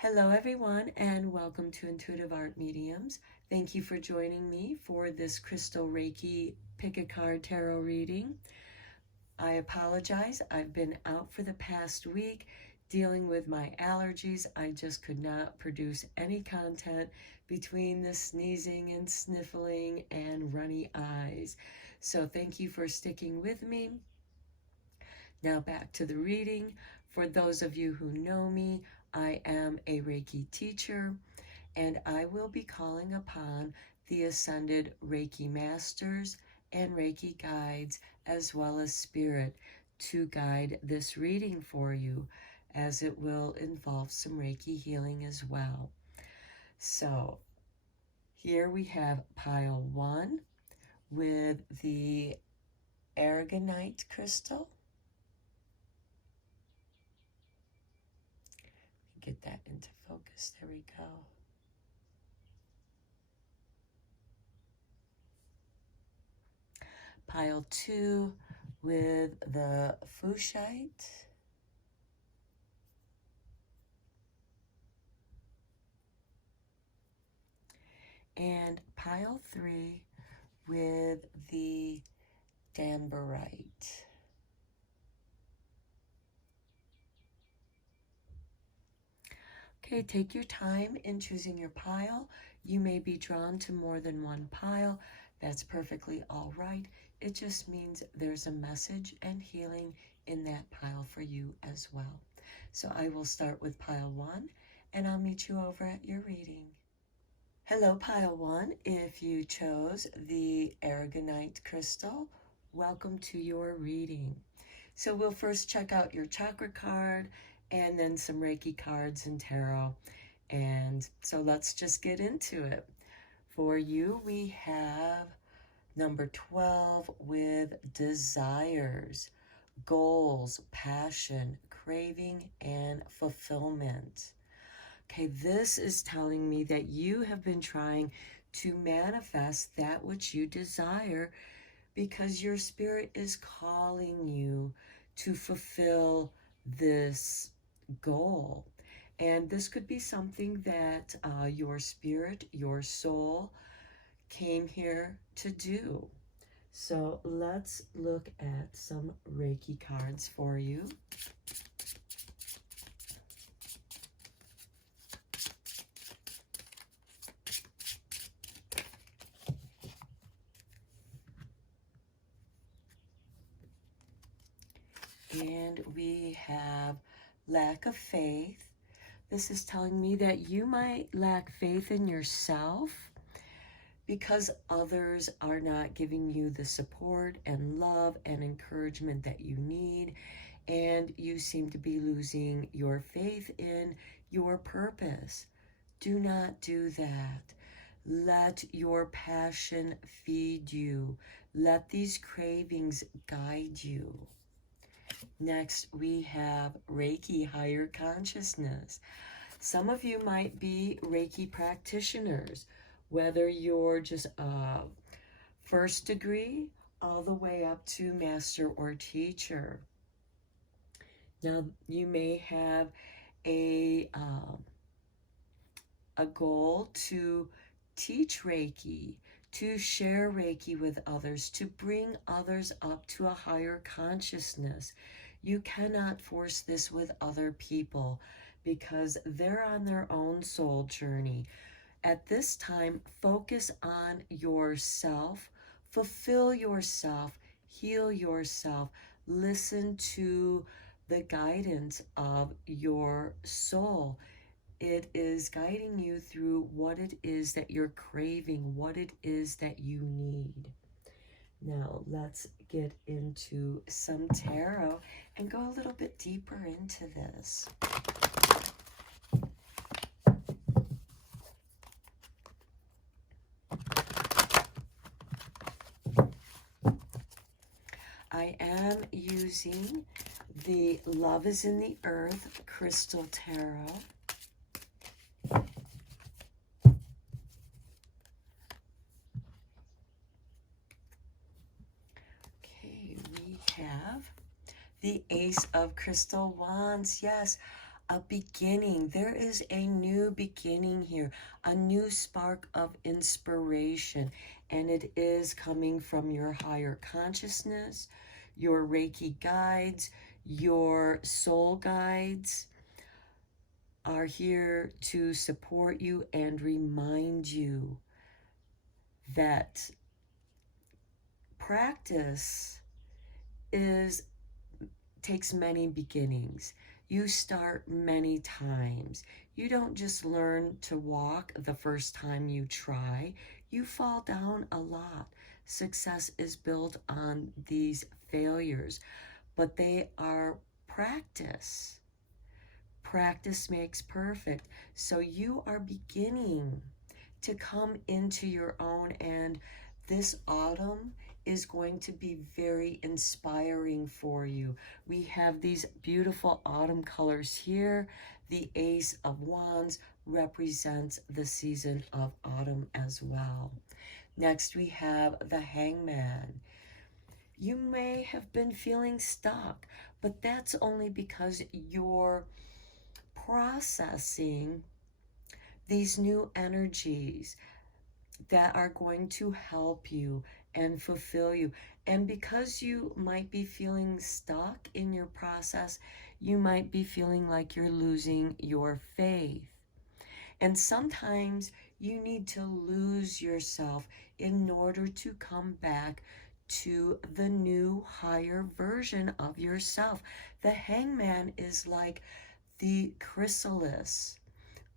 Hello everyone, and welcome to Intuitive Art Mediums. Thank you for joining me for this Crystal Reiki Pick a Card Tarot reading. I apologize, I've been out for the past week dealing with my allergies. I just could not produce any content between the sneezing and sniffling and runny eyes. So thank you for sticking with me. Now back to the reading. For those of you who know me, I am a Reiki teacher, and I will be calling upon the Ascended Reiki Masters and Reiki Guides, as well as Spirit, to guide this reading for you, as it will involve some Reiki healing as well. So here we have pile 1 with the Aragonite Crystal. Get that into focus. There we go. Pile 2 with the Fuchsite. And pile 3 with the Danburite. Okay, take your time in choosing your pile. You may be drawn to more than one pile. That's perfectly all right. It just means there's a message and healing in that pile for you as well. So I will start with pile 1, and I'll meet you over at your reading. Hello, pile 1. If you chose the Aragonite Crystal, welcome to your reading. So we'll first check out your chakra card, and then some Reiki cards and tarot. And so let's just get into it. For you, we have number 12 with desires, goals, passion, craving, and fulfillment. Okay, this is telling me that you have been trying to manifest that which you desire because your spirit is calling you to fulfill this goal. And this could be something that your spirit, your soul came here to do. So let's look at some Reiki cards for you. And we have lack of faith. This is telling me that you might lack faith in yourself because others are not giving you the support and love and encouragement that you need, and you seem to be losing your faith in your purpose. Do not do that. Let your passion feed you. Let these cravings guide you. Next, we have Reiki Higher Consciousness. Some of you might be Reiki practitioners, whether you're just a first degree all the way up to master or teacher. Now, you may have a goal to teach Reiki, to share Reiki with others, to bring others up to a higher consciousness. You cannot force this with other people because they're on their own soul journey. At this time, focus on yourself, fulfill yourself, heal yourself, listen to the guidance of your soul. It is guiding you through what it is that you're craving, what it is that you need. Now, let's get into some tarot and go a little bit deeper into this. I am using the Love is in the Earth Crystal Tarot. Okay, we have the Ace of Crystal Wands. Yes, a beginning. There is a new beginning here, a new spark of inspiration, and it is coming from your higher consciousness, your Reiki guides, your soul guides are here to support you and remind you that practice takes many beginnings. You start many times. You don't just learn to walk the first time you try. You fall down a lot. Success is built on these failures, but they are practice. Practice makes perfect. So you are beginning to come into your own, and this autumn is going to be very inspiring for you. We have these beautiful autumn colors here. The Ace of Wands represents the season of autumn as well. Next, we have the Hangman. You may have been feeling stuck, but that's only because you're processing these new energies that are going to help you and fulfill you. And because you might be feeling stuck in your process, you might be feeling like you're losing your faith. And sometimes you need to lose yourself in order to come back to the new, higher version of yourself. The Hangman is like the chrysalis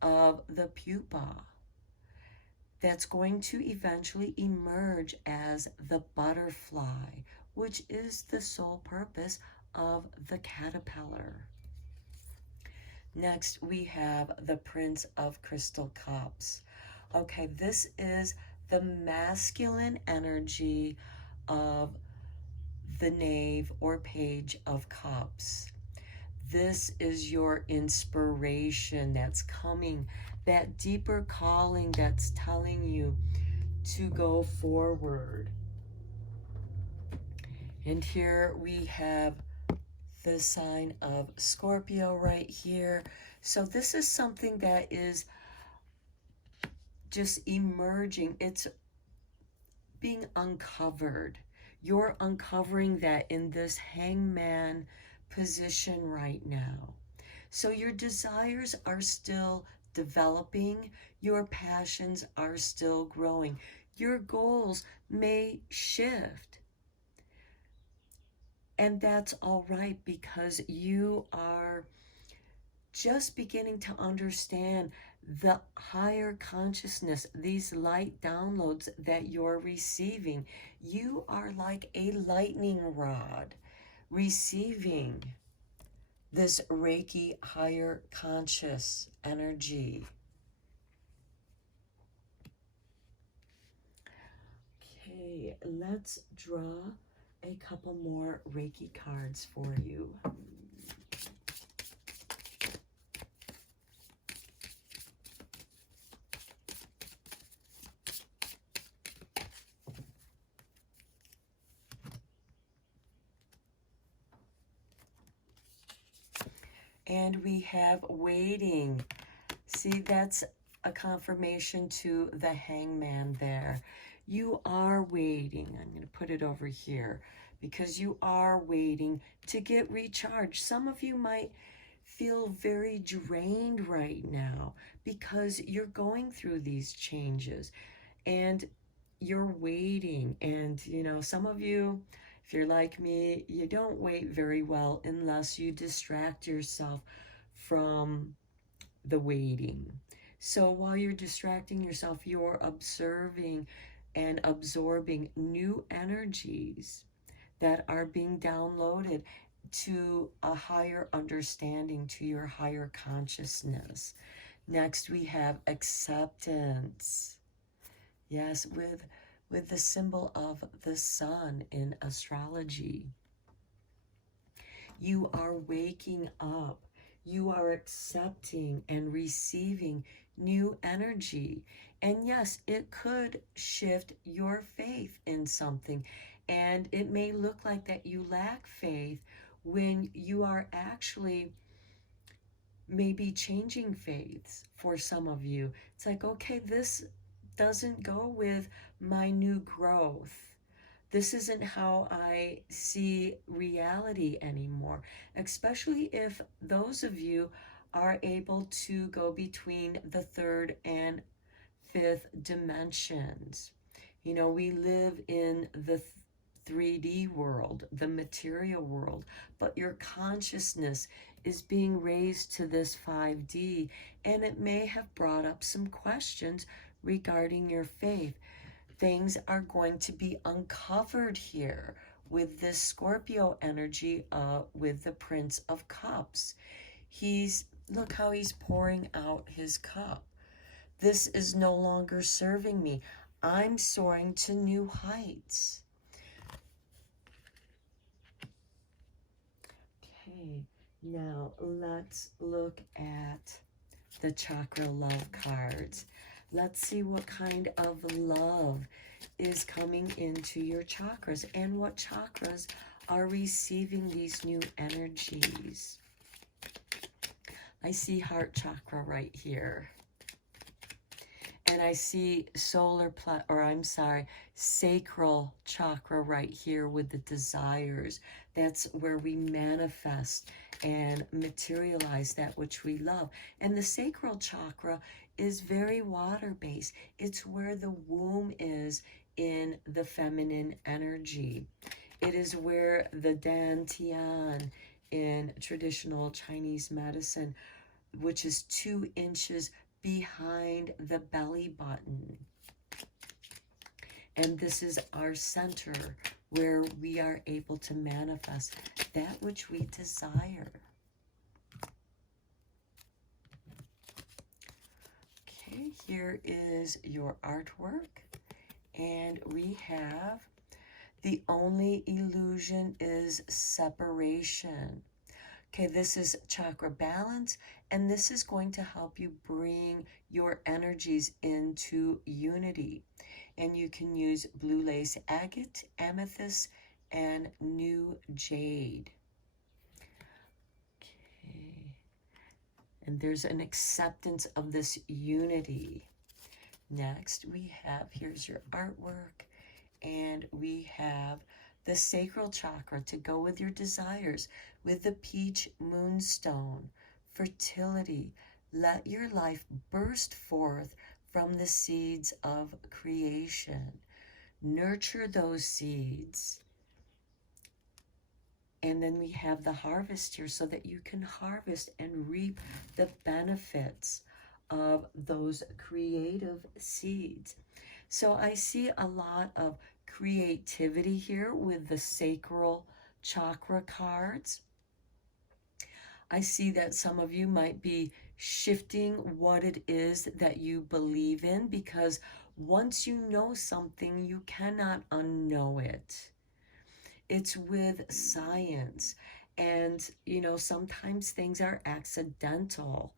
of the pupa that's going to eventually emerge as the butterfly, which is the sole purpose of the caterpillar. Next, we have the Prince of Crystal Cups. Okay, this is the masculine energy of the Knave or Page of Cups. This is your inspiration that's coming, that deeper calling that's telling you to go forward. And here we have the sign of Scorpio right here. So this is something that is just emerging. It's being uncovered. You're uncovering that in this Hangman position right now. So your desires are still developing. Your passions are still growing. Your goals may shift. And that's all right, because you are just beginning to understand the higher consciousness, these light downloads that you're receiving. You are like a lightning rod receiving this Reiki higher conscious energy. Okay, let's draw a couple more Reiki cards for you. And we have waiting. See, that's a confirmation to the Hangman there. You are waiting. I'm going to put it over here because you are waiting to get recharged. Some of you might feel very drained right now because you're going through these changes and you're waiting. And, you know, some of you, if you're like me, you don't wait very well unless you distract yourself from the waiting. So while you're distracting yourself, you're observing and absorbing new energies that are being downloaded to a higher understanding, to your higher consciousness. Next, we have acceptance. Yes, with the symbol of the sun in astrology. You are waking up. You are accepting and receiving new energy. And yes, it could shift your faith in something. And it may look like that you lack faith when you are actually maybe changing faiths for some of you. It's like, okay, this doesn't go with my new growth. This isn't how I see reality anymore, especially if those of you are able to go between the third and fifth dimensions. You know, we live in the 3D world, the material world, but your consciousness is being raised to this 5D, and it may have brought up some questions regarding your faith. Things are going to be uncovered here with this Scorpio energy, with the Prince of Cups. Look how he's pouring out his cup. This is no longer serving me. I'm soaring to new heights. Okay, now let's look at the Chakra Love cards. Let's see what kind of love is coming into your chakras and what chakras are receiving these new energies. I see heart chakra right here. And I see sacral chakra right here with the desires. That's where we manifest and materialize that which we love. And the sacral chakra is very water-based. It's where the womb is in the feminine energy. It is where the dantian in traditional Chinese medicine, which is 2 inches behind the belly button. And this is our center where we are able to manifest that which we desire. Okay, here is your artwork. And we have the only illusion is separation. Okay, this is chakra balance, and this is going to help you bring your energies into unity. And you can use blue lace agate, amethyst, and new jade. Okay, and there's an acceptance of this unity. Next, we have, here's your artwork, and we have the sacral chakra to go with your desires, with the peach moonstone, fertility. Let your life burst forth from the seeds of creation. Nurture those seeds. And then we have the harvest here so that you can harvest and reap the benefits of those creative seeds. So I see a lot of creativity here with the sacral chakra cards. I see that some of you might be shifting what it is that you believe in, because once you know something, you cannot unknow it. It's with science, and you know, sometimes things are accidental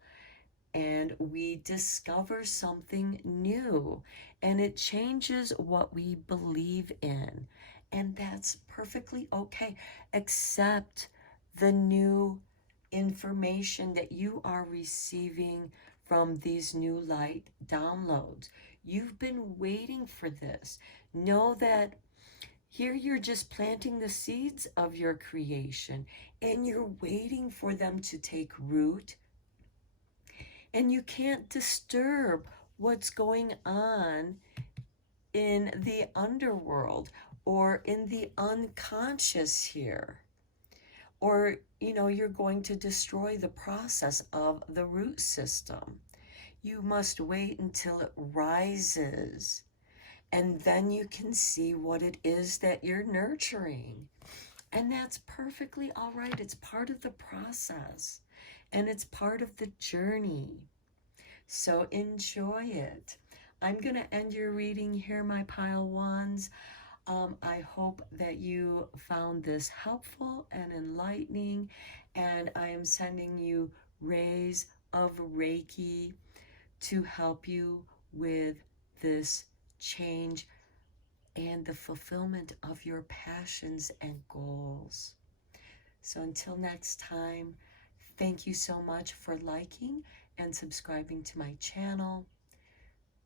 and we discover something new, and it changes what we believe in, and that's perfectly okay. Accept the new information that you are receiving from these new light downloads. You've been waiting for this. Know that here you're just planting the seeds of your creation, and you're waiting for them to take root. And you can't disturb what's going on in the underworld or in the unconscious here. Or, you know, you're going to destroy the process of the root system. You must wait until it rises, and then you can see what it is that you're nurturing. And that's perfectly all right. It's part of the process, and it's part of the journey. So enjoy it. I'm going to end your reading here, my pile ones. I hope that you found this helpful and enlightening, and I am sending you rays of Reiki to help you with this change and the fulfillment of your passions and goals. So until next time, Thank you so much for liking and subscribing to my channel,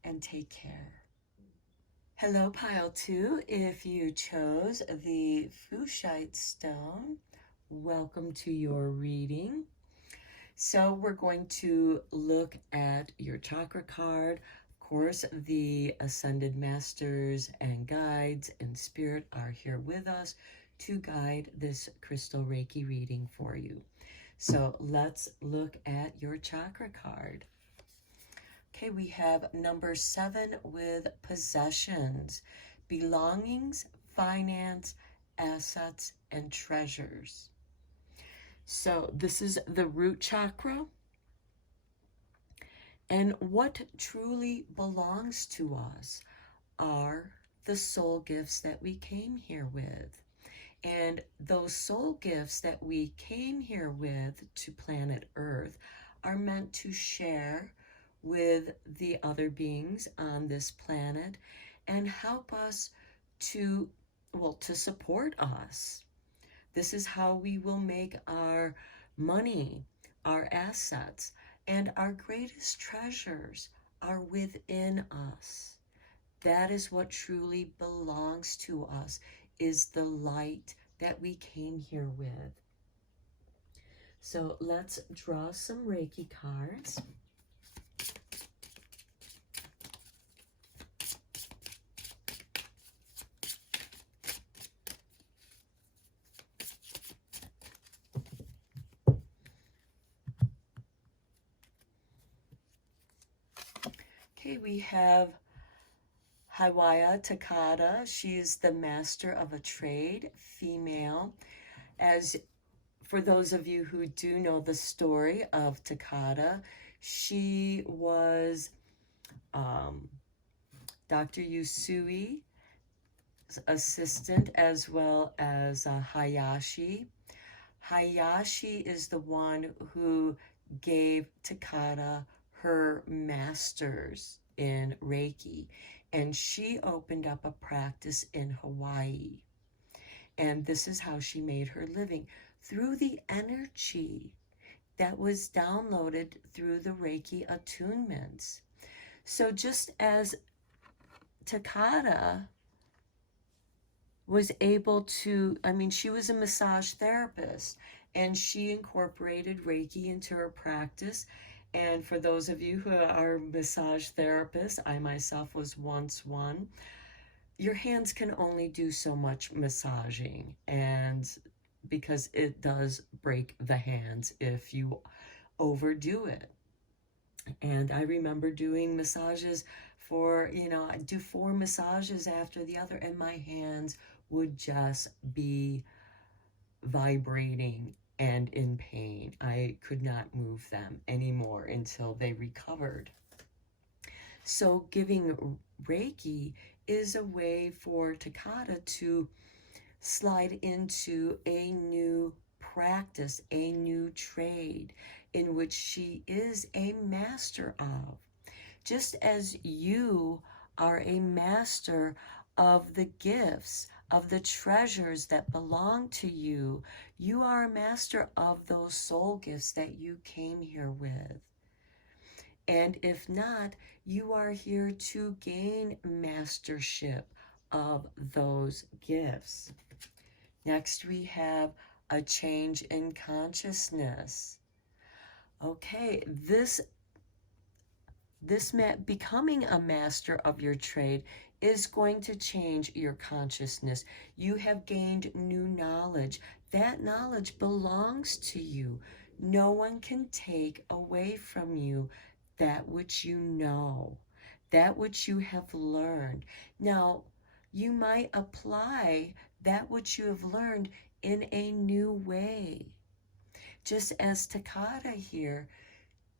and take care. Hello, Pile 2. If you chose the Fuchsite stone, welcome to your reading. So we're going to look at your chakra card. Of course, the Ascended Masters and Guides and Spirit are here with us to guide this crystal Reiki reading for you. So let's look at your chakra card. Okay, we have number 7 with possessions, belongings, finance, assets, and treasures. So this is the root chakra. And what truly belongs to us are the soul gifts that we came here with. And those soul gifts that we came here with to planet Earth are meant to share with the other beings on this planet and help us to support us. This is how we will make our money, our assets, and our greatest treasures are within us. That is what truly belongs to us, is the light that we came here with. So let's draw some Reiki cards. Okay, we have Hiwaya Takada. She is the master of a trade, female. As for those of you who do know the story of Takada, she was Dr. Yusui's assistant, as well as Hayashi. Hayashi is the one who gave Takada her master's in Reiki, and she opened up a practice in Hawaii. And this is how she made her living, through the energy that was downloaded through the Reiki attunements. So just as Takada was able to, she was a massage therapist, and she incorporated Reiki into her practice. And for those of you who are massage therapists, I myself was once one. Your hands can only do so much massaging, and because it does break the hands if you overdo it. And I remember doing massages for, I'd do 4 massages after the other, and my hands would just be vibrating and in pain. I could not move them anymore until they recovered. So giving Reiki is a way for Takada to slide into a new practice, a new trade in which she is a master of. Just as you are a master of the gifts, of the treasures that belong to you, you are a master of those soul gifts that you came here with. And if not, you are here to gain mastership of those gifts. Next, we have a change in consciousness. Okay, becoming a master of your trade is going to change your consciousness. You have gained new knowledge. That knowledge belongs to you. No one can take away from you that which you know, that which you have learned. Now, you might apply that which you have learned in a new way. Just as Takada here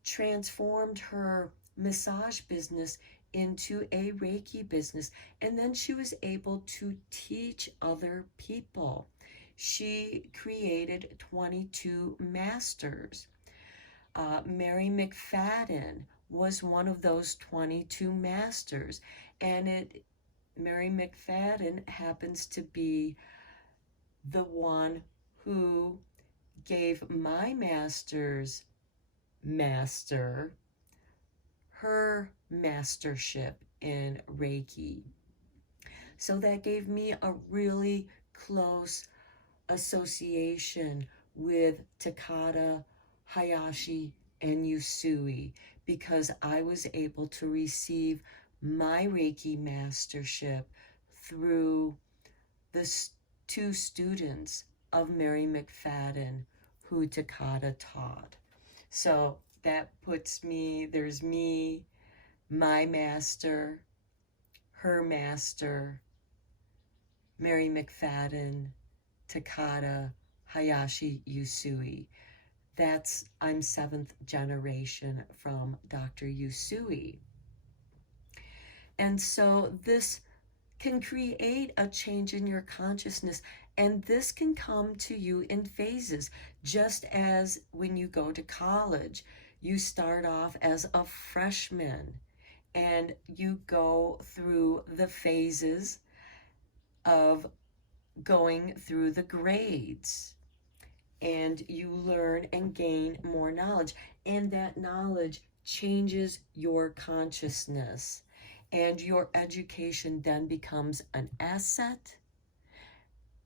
transformed her massage business into a Reiki business, and then she was able to teach other people. She created 22 masters. Mary McFadden was one of those 22 masters, and Mary McFadden happens to be the one who gave my master's master her mastership in Reiki. So that gave me a really close association with Takata, Hayashi, and Usui, because I was able to receive my Reiki mastership through the two students of Mary McFadden who Takata taught. So that puts me, there's me, my master, her master, Mary McFadden, Takata, Hayashi, Usui. I'm 7th generation from Dr. Usui. And so this can create a change in your consciousness, and this can come to you in phases, just as when you go to college. You start off as a freshman and you go through the phases of going through the grades, and you learn and gain more knowledge, and that knowledge changes your consciousness, and your education then becomes an asset.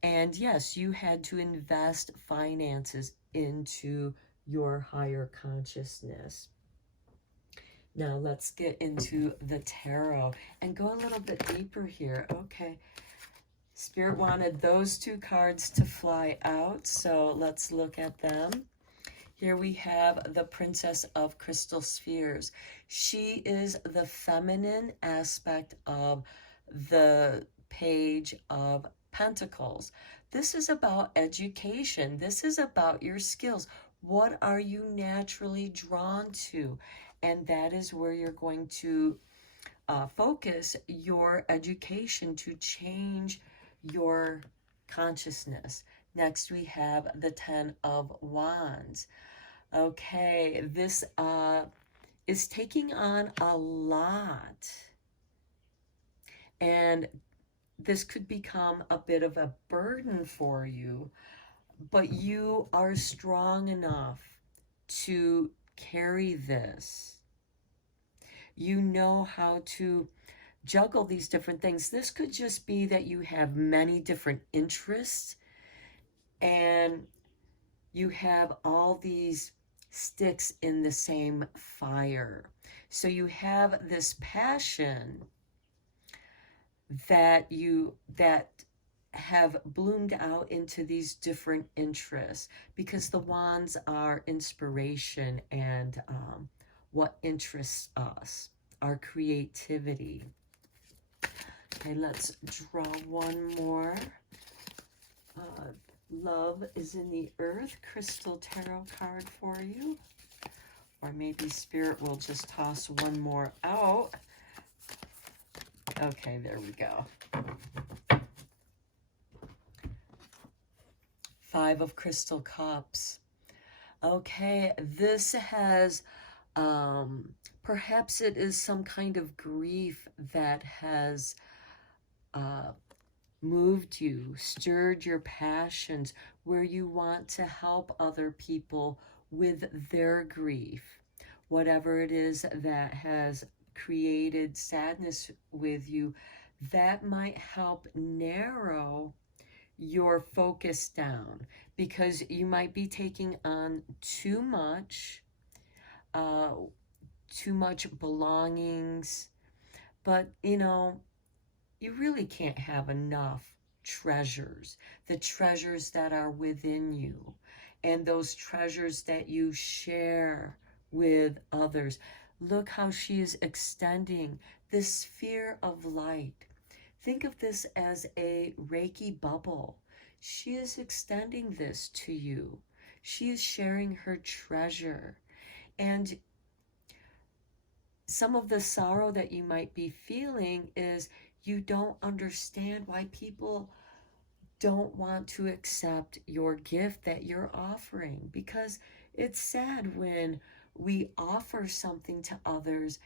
And yes, you had to invest finances into your higher consciousness. Now let's get into the tarot and go a little bit deeper here. Okay, Spirit wanted those two cards to fly out, so let's look at them. Here we have the Princess of Crystal Spheres. She is the feminine aspect of the Page of Pentacles. This is about education. This is about your skills. What are you naturally drawn to? And that is where you're going to focus your education to change your consciousness. Next, we have the 10 of Wands. Okay, this is taking on a lot. And this could become a bit of a burden for you, but you are strong enough to carry this. You know how to juggle these different things. This could just be that you have many different interests and you have all these sticks in the same fire. So you have this passion that have bloomed out into these different interests, because the wands are inspiration and what interests us, our creativity. Okay, let's draw one more. Love is in the Earth crystal tarot card for you. Or maybe Spirit will just toss one more out. Okay, there we go. 5 of Crystal Cups. Okay, this has, perhaps it is some kind of grief that has moved you, stirred your passions, where you want to help other people with their grief. Whatever it is that has created sadness with you, that might help narrow your focus down, because you might be taking on too much belongings, but you know, you really can't have enough treasures, the treasures that are within you, and those treasures that you share with others. Look how she is extending this sphere of light. Think of this as a Reiki bubble. She is extending this to you. She is sharing her treasure. And some of the sorrow that you might be feeling is you don't understand why people don't want to accept your gift that you're offering, because it's sad when we offer something to others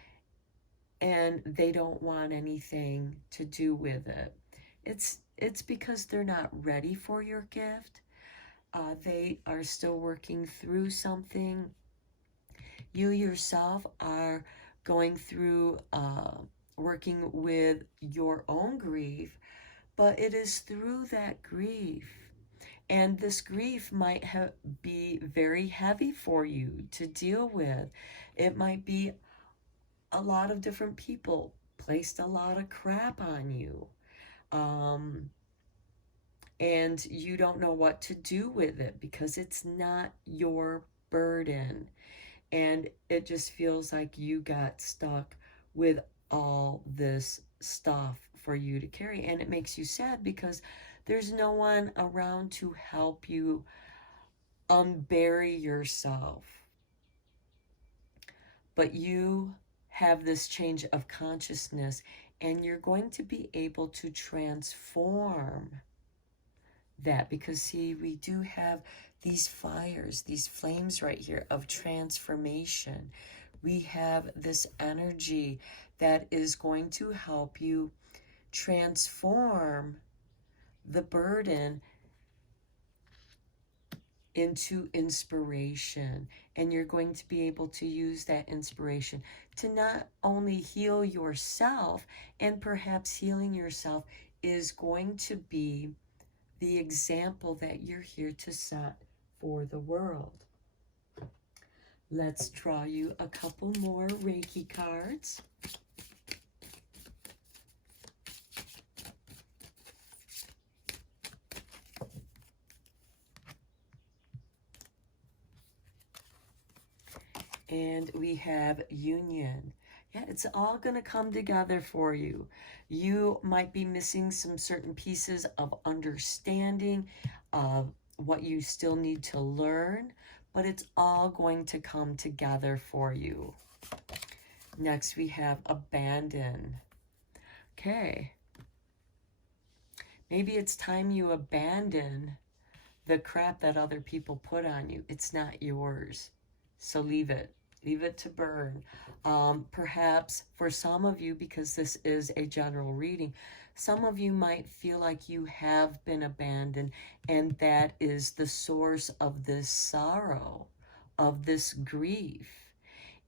and they don't want anything to do with it. It's because they're not ready for your gift. They are still working through something. You yourself are going through working with your own grief, but it is through that grief. And this grief might be very heavy for you to deal with. It might be a lot of different people placed a lot of crap on you. And you don't know what to do with it because it's not your burden. And it just feels like you got stuck with all this stuff for you to carry. And it makes you sad because there's no one around to help you unbury yourself. But you have this change of consciousness, and you're going to be able to transform that, because see, we do have these fires, these flames right here of transformation. We have this energy that is going to help you transform the burden into inspiration. And you're going to be able to use that inspiration to not only heal yourself, and perhaps healing yourself is going to be the example that you're here to set for the world. Let's draw you a couple more Reiki cards. And we have union. Yeah, it's all going to come together for you. You might be missing some certain pieces of understanding of what you still need to learn, but it's all going to come together for you. Next, we have abandon. Okay. Maybe it's time you abandon the crap that other people put on you. It's not yours. So leave it. Leave it to burn. Perhaps for some of you, because this is a general reading, some of you might feel like you have been abandoned, and that is the source of this sorrow, of this grief.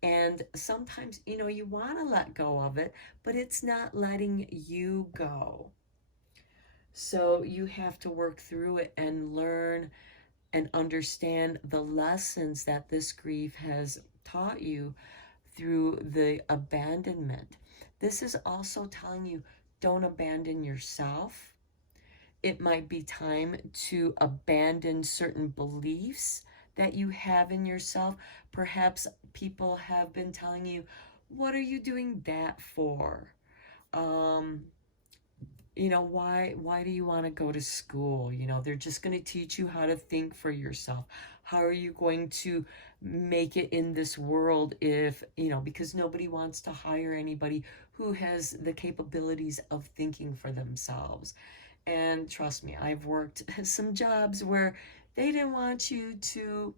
And sometimes, you know, you want to let go of it, but it's not letting you go. So you have to work through it and learn and understand the lessons that this grief has taught you through the abandonment. This is also telling you, don't abandon yourself. It might be time to abandon certain beliefs that you have in yourself. Perhaps people have been telling you, what are you doing that for? You know, why do you want to go to school? You know, they're just going to teach you how to think for yourself. How are you going to make it in this world if, you know, because nobody wants to hire anybody who has the capabilities of thinking for themselves. And trust me, I've worked some jobs where they didn't want you to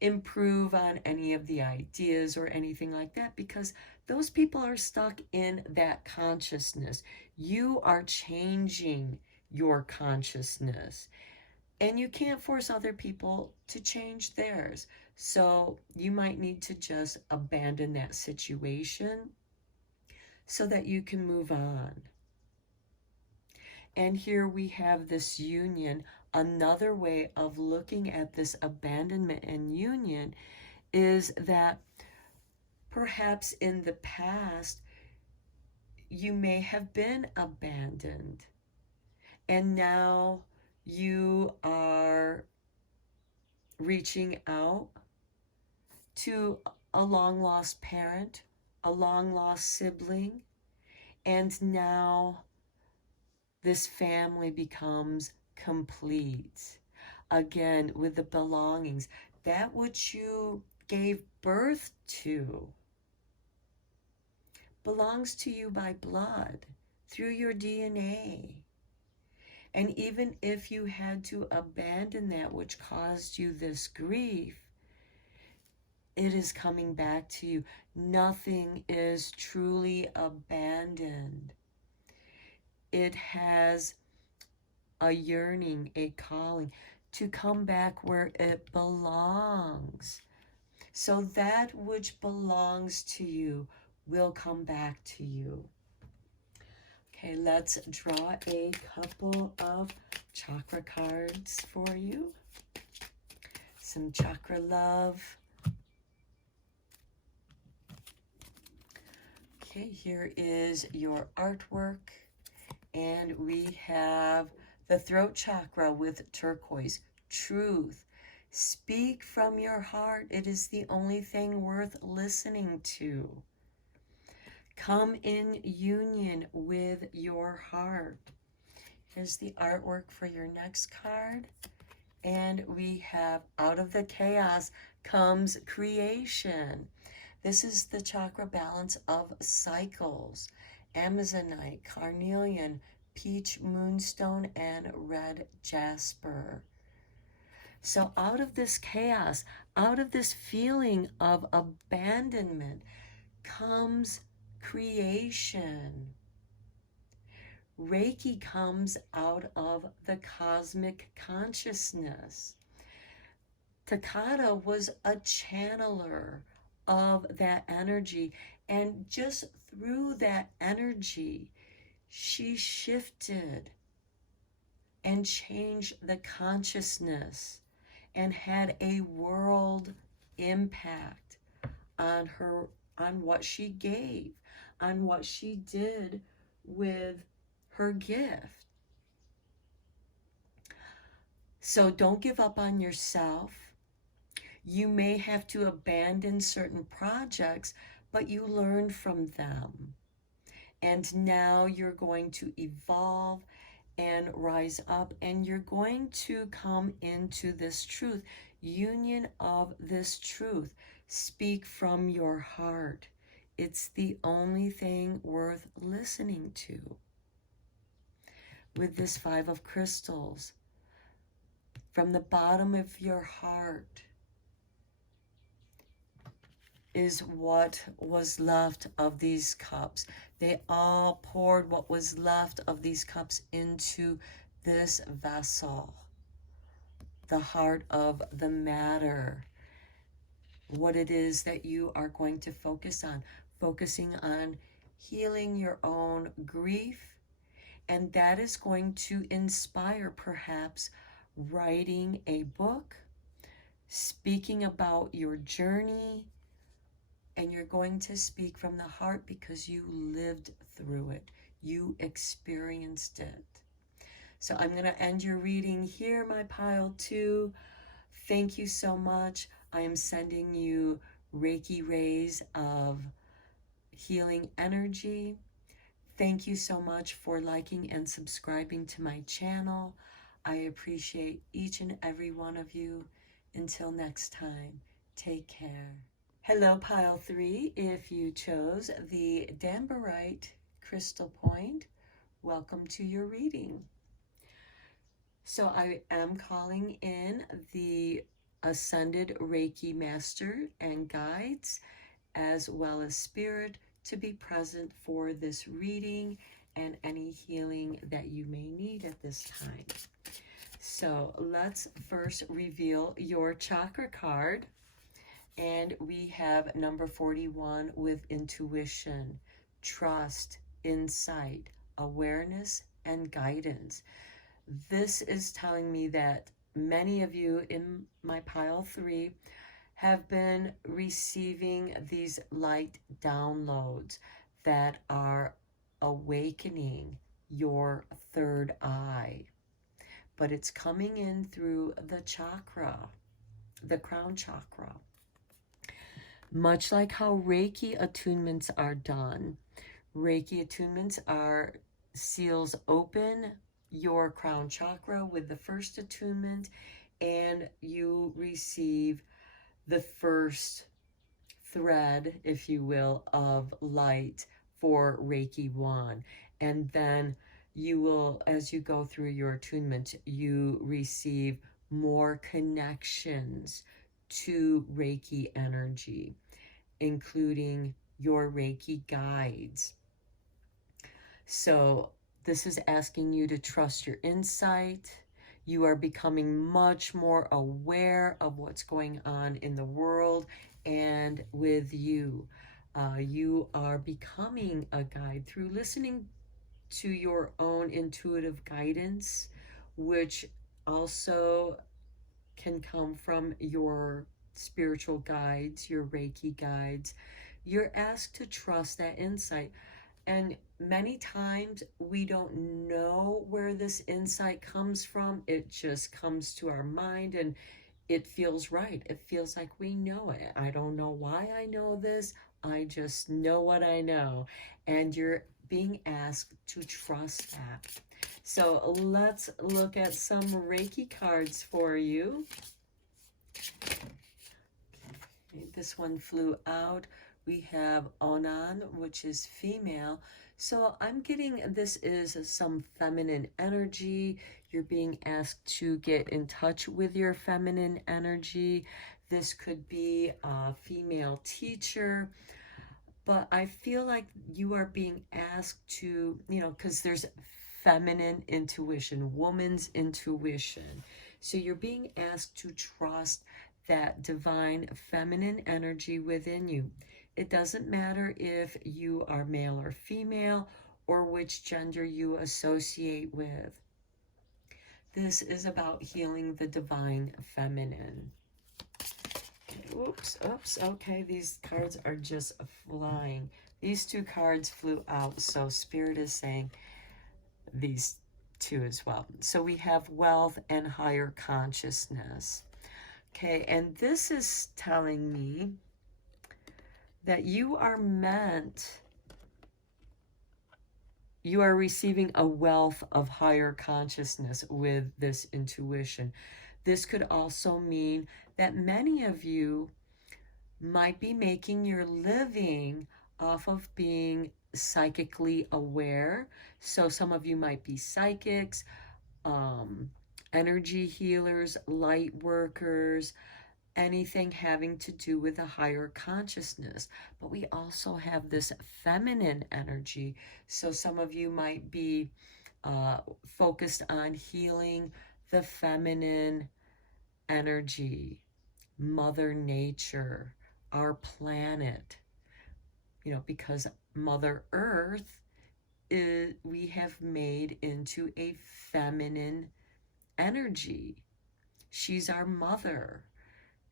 improve on any of the ideas or anything like that, because those people are stuck in that consciousness. You are changing your consciousness, and you can't force other people to change theirs. So you might need to just abandon that situation so that you can move on. And here we have this union. Another way of looking at this abandonment and union is that perhaps in the past you may have been abandoned, and now you are reaching out to a long lost parent, a long lost sibling, and now this family becomes complete again with the belongings, that which you gave birth to belongs to you by blood through your DNA. And even if you had to abandon that which caused you this grief, it is coming back to you. Nothing is truly abandoned. It has a yearning, a calling to come back where it belongs. So that which belongs to you will come back to you. Okay, let's draw a couple of chakra cards for you. Some Chakra Love. Okay, here is your artwork. And we have the throat chakra with turquoise. Truth. Speak from your heart. It is the only thing worth listening to. Come in union with your heart. Here's the artwork for your next card. And we have out of the chaos comes creation. This is the chakra balance of cycles. Amazonite, carnelian, peach moonstone, and red jasper. So out of this chaos, out of this feeling of abandonment comes creation. Reiki comes out of the cosmic consciousness. Takata was a channeler of that energy, and just through that energy, she shifted and changed the consciousness and had a world impact on her, on what she gave, on what she did with her gift. So don't give up on yourself. You may have to abandon certain projects, but you learned from them. And now you're going to evolve and rise up, and you're going to come into this truth, union of this truth. Speak from your heart. It's the only thing worth listening to. With this Five of Crystals, from the bottom of your heart is what was left of these cups. They all poured what was left of these cups into this vessel, the heart of the matter, what it is that you are going to focus on, focusing on healing your own grief, and that is going to inspire perhaps writing a book, speaking about your journey, and you're going to speak from the heart because you lived through it. You experienced it. So I'm going to end your reading here, my pile 2. Thank you so much. I am sending you Reiki rays of healing energy. Thank you so much for liking and subscribing to my channel. I appreciate each and every one of you. Until next time, take care. Hello, pile 3. If you chose the Danbarite crystal point, welcome to your reading. So I am calling in the Ascended Reiki Master and Guides, as well as Spirit, to be present for this reading and any healing that you may need at this time. So let's first reveal your chakra card. And we have number 41 with intuition, trust, insight, awareness, and guidance. This is telling me that many of you in my pile 3 have been receiving these light downloads that are awakening your third eye. But it's coming in through the chakra, the crown chakra. Much like how Reiki attunements are done. Reiki attunements are seals open your crown chakra with the first attunement, and you receive the first thread, if you will, of light for Reiki 1. And then you will, as you go through your attunement, you receive more connections to Reiki energy, including your Reiki guides. So this is asking you to trust your insight, You are becoming much more aware of what's going on in the world and with you. You are becoming a guide through listening to your own intuitive guidance, which also can come from your spiritual guides, your Reiki guides. You're asked to trust that insight. And many times we don't know where this insight comes from. It just comes to our mind and it feels right. It feels like we know it. I don't know why I know this. I just know what I know. And you're being asked to trust that. So let's look at some Reiki cards for you. Okay, this one flew out. We have Onan, which is female. So I'm getting this is some feminine energy. You're being asked to get in touch with your feminine energy. This could be a female teacher. But I feel like you are being asked to, because there's feminine intuition, woman's intuition. So you're being asked to trust that divine feminine energy within you. It doesn't matter if you are male or female or which gender you associate with. This is about healing the divine feminine. Oops, okay, these cards are just flying. These two cards flew out, so Spirit is saying these two as well. So we have wealth and higher consciousness. Okay, and this is telling me that you are receiving a wealth of higher consciousness with this intuition. This could also mean that many of you might be making your living off of being psychically aware. So some of you might be psychics, energy healers, light workers, anything having to do with a higher consciousness. But we also have this feminine energy. So some of you might be focused on healing the feminine energy, Mother Nature, our planet, because Mother Earth we have made into a feminine energy. She's our mother.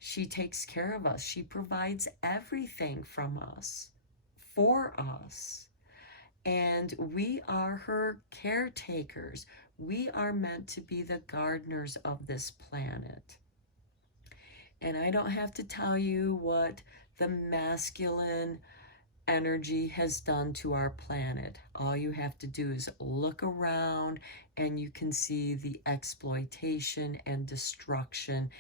She takes care of us. She provides everything from us, for us. And we are her caretakers. We are meant to be the gardeners of this planet. And I don't have to tell you what the masculine energy has done to our planet. All you have to do is look around and you can see the exploitation and destruction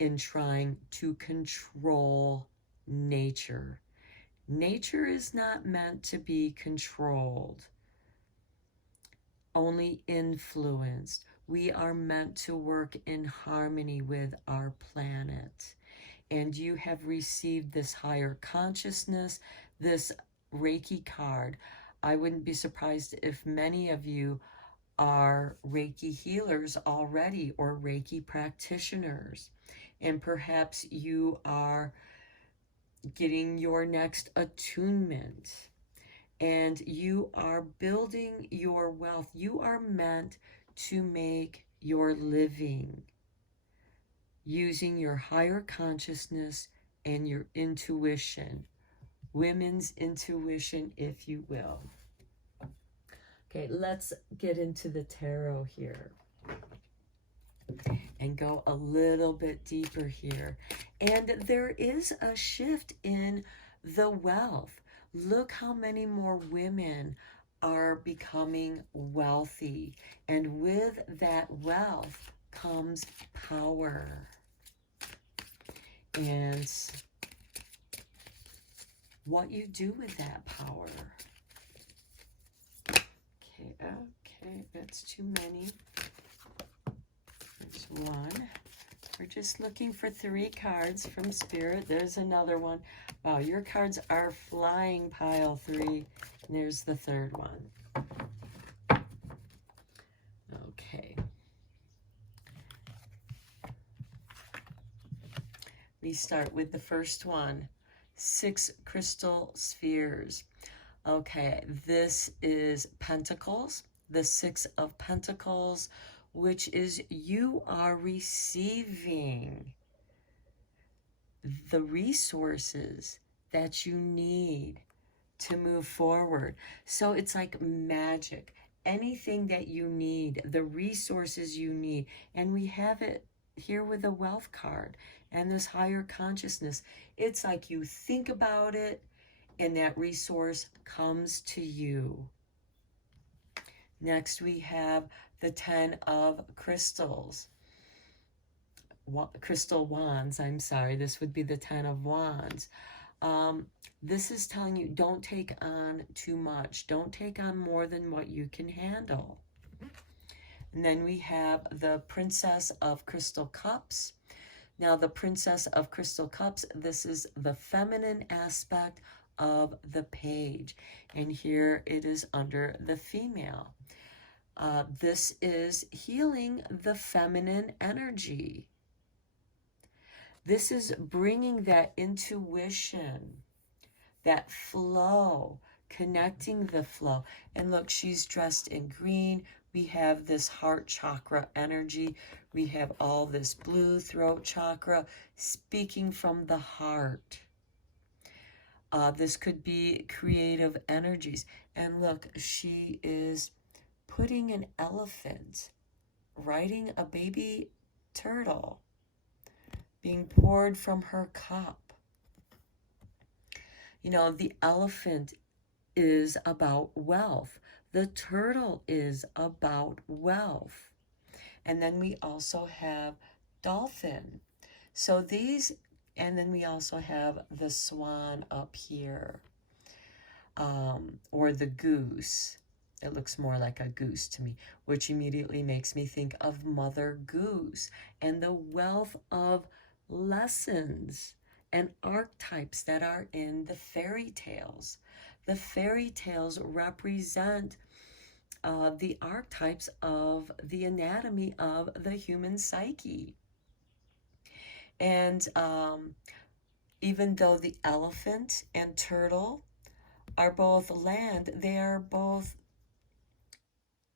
in trying to control nature. Nature is not meant to be controlled, only influenced. We are meant to work in harmony with our planet. And you have received this higher consciousness, this Reiki card. I wouldn't be surprised if many of you are Reiki healers already or Reiki practitioners. And perhaps you are getting your next attunement. And you are building your wealth. You are meant to make your living using your higher consciousness and your intuition. Women's intuition, if you will. Okay, let's get into the tarot here and go a little bit deeper here. And there is a shift in the wealth. Look how many more women are becoming wealthy. And with that wealth comes power. And what you do with that power. Okay, that's too many. There's one. We're just looking for 3 cards from Spirit. There's another one. Wow, your cards are flying, pile 3. And there's the 3rd one. Okay. We start with the first one, 6 crystal spheres. Okay, this is Pentacles, the 6 of Pentacles, which is you are receiving the resources that you need to move forward. So it's like magic. Anything that you need, the resources you need, and we have it here with the wealth card and this higher consciousness. It's like you think about it and that resource comes to you. Next we have the 10 of crystals. Crystal wands, I'm sorry, this would be the 10 of wands. This is telling you don't take on too much. Don't take on more than what you can handle. And then we have the Princess of Crystal Cups. Now the Princess of Crystal Cups, this is the feminine aspect of the page. And here it is under the female. This is healing the feminine energy. This is bringing that intuition, that flow, connecting the flow. And look, she's dressed in green. We have this heart chakra energy. We have all this blue throat chakra speaking from the heart. This could be creative energies. And look, she is putting an elephant, riding a baby turtle, being poured from her cup. You know, the elephant is about wealth. The turtle is about wealth. And then we also have dolphin. So these, and then we also have the swan up here, or the goose. It looks more like a goose to me, which immediately makes me think of Mother Goose and the wealth of lessons and archetypes that are in the fairy tales. The fairy tales represent the archetypes of the anatomy of the human psyche. And even though the elephant and turtle are both land, they are both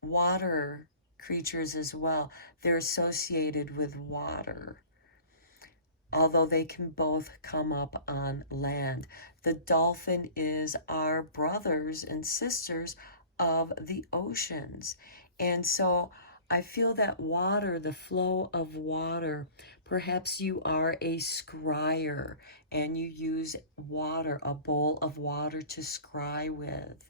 water creatures as well. They're associated with water, although they can both come up on land. The dolphin is our brothers and sisters of the oceans. And so I feel that water, the flow of water, perhaps you are a scryer and you use water, a bowl of water to scry with.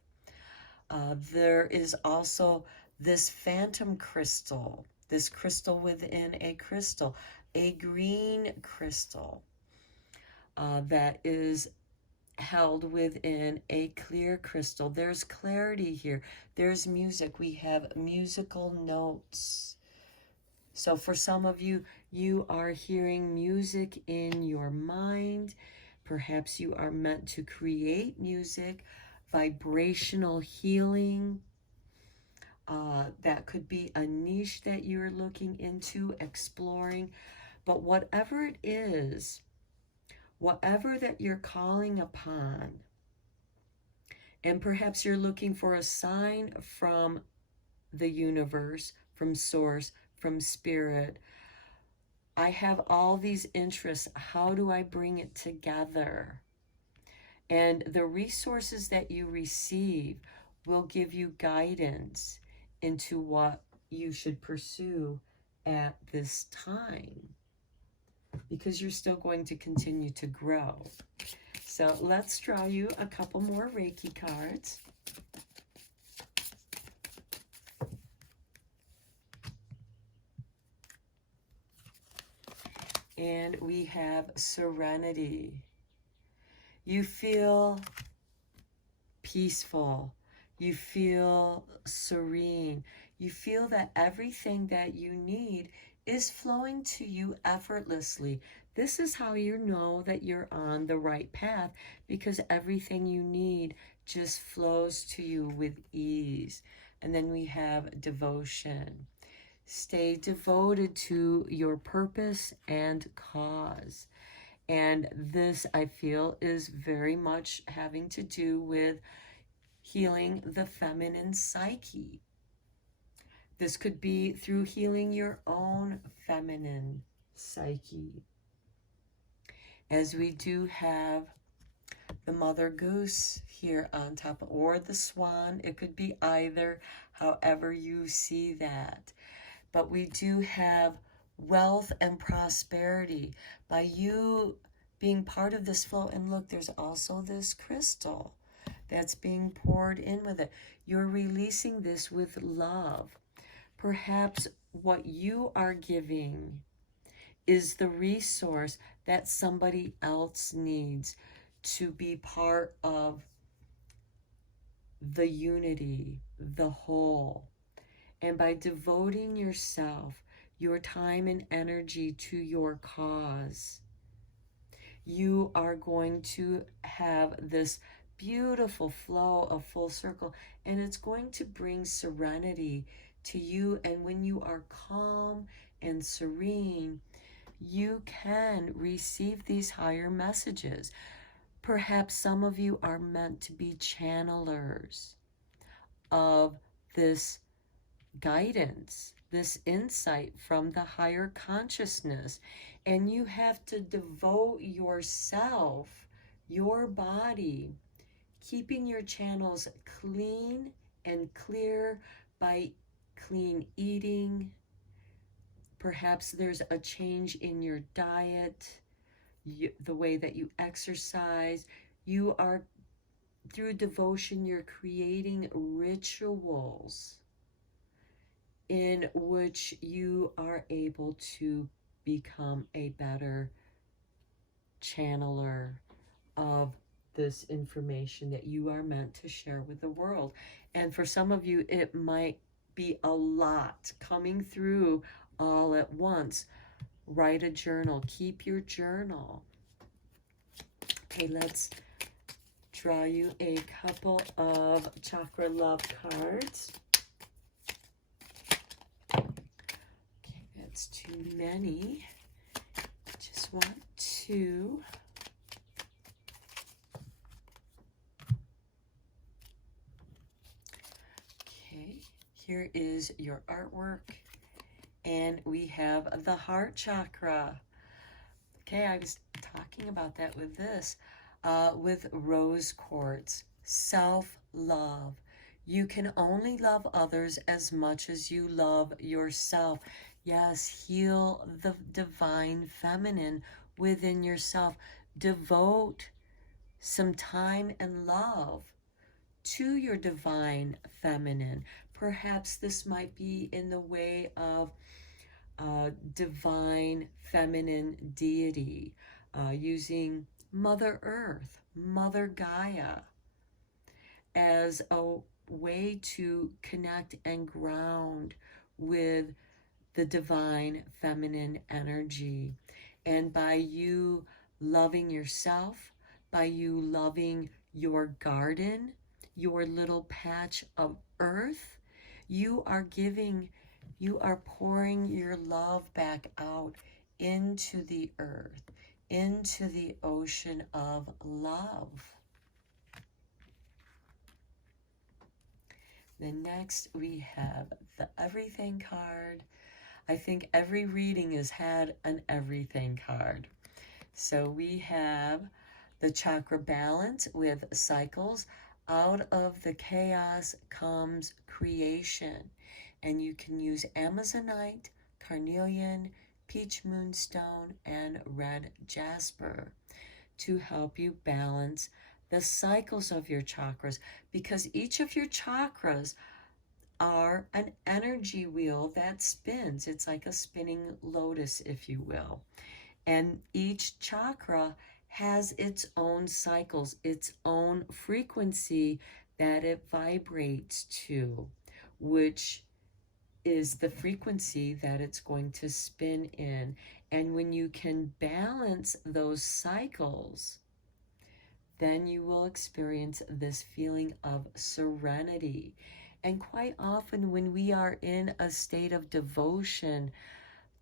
There is also this phantom crystal, this crystal within a crystal, a green crystal that is held within a clear crystal. There's clarity here. There's music. We have musical notes. So for some of you, you are hearing music in your mind. Perhaps you are meant to create music, vibrational healing. That could be a niche that you're looking into, exploring. But whatever it is, whatever that you're calling upon, and perhaps you're looking for a sign from the universe, from source, from spirit. I have all these interests. How do I bring it together? And the resources that you receive will give you guidance into what you should pursue at this time, because you're still going to continue to grow. So let's draw you a couple more Reiki cards. And we have Serenity. You feel peaceful. You feel serene. You feel that everything that you need is flowing to you effortlessly. This is how you know that you're on the right path, because everything you need just flows to you with ease. And then we have devotion. Stay devoted to your purpose and cause. And this, I feel, is very much having to do with healing the feminine psyche. This could be through healing your own feminine psyche. As we do have the mother goose here on top, or the swan. It could be either, however you see that. But we do have wealth and prosperity by you being part of this flow. And look, there's also this crystal that's being poured in with it. You're releasing this with love. Perhaps what you are giving is the resource that somebody else needs to be part of the unity, the whole. And by devoting yourself, your time and energy to your cause, you are going to have this beautiful flow of full circle, and it's going to bring serenity to you. And when you are calm and serene, you can receive these higher messages. Perhaps some of you are meant to be channelers of this guidance, this insight from the higher consciousness. And you have to devote yourself, your body, keeping your channels clean and clear by clean eating. Perhaps there's a change in your diet, the way that you exercise. You are, through devotion, you're creating rituals in which you are able to become a better channeler of this information that you are meant to share with the world. And for some of you, it might be a lot coming through all at once. Write a journal. Keep your journal. Okay, let's draw you a couple of Chakra Love cards. Okay, that's too many. Just want two. Okay, here is your artwork. And we have the heart chakra. Okay, I was talking about that with this, with rose quartz, self-love. You can only love others as much as you love yourself. Yes, heal the divine feminine within yourself. Devote some time and love to your divine feminine. Perhaps this might be in the way of divine feminine deity, using Mother Earth, Mother Gaia, as a way to connect and ground with the divine feminine energy. And by you loving yourself, by you loving your garden, your little patch of earth, you are pouring your love back out into the earth, into the ocean of love. Then next we have the everything card. I think every reading has had an everything card. So we have the chakra balance with cycles. Out of the chaos comes creation. And you can use Amazonite, carnelian, peach moonstone, and red jasper to help you balance the cycles of your chakras, because each of your chakras are an energy wheel that spins. It's like a spinning lotus, if you will. And each chakra has its own cycles, its own frequency that it vibrates to, which is the frequency that it's going to spin in. And when you can balance those cycles, then you will experience this feeling of serenity. And quite often when we are in a state of devotion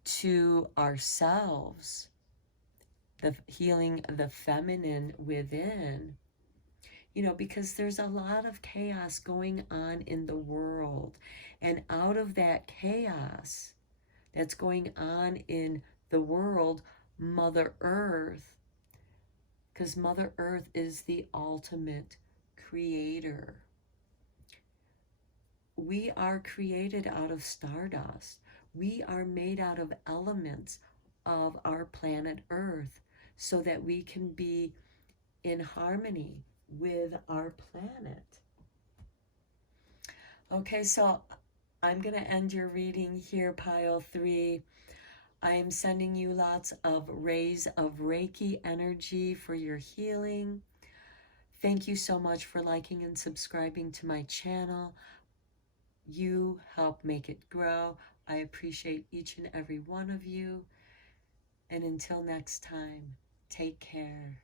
to ourselves, the healing the feminine within. You know, because there's a lot of chaos going on in the world. And out of that chaos that's going on in the world, Mother Earth, because Mother Earth is the ultimate creator. We are created out of stardust. We are made out of elements of our planet Earth so that we can be in harmony with our planet. Okay, so I'm going to end your reading here, pile 3. I am sending you lots of rays of Reiki energy for your healing. Thank you so much for liking and subscribing to my channel. You help make it grow. I appreciate each and every one of you. And until next time, take care.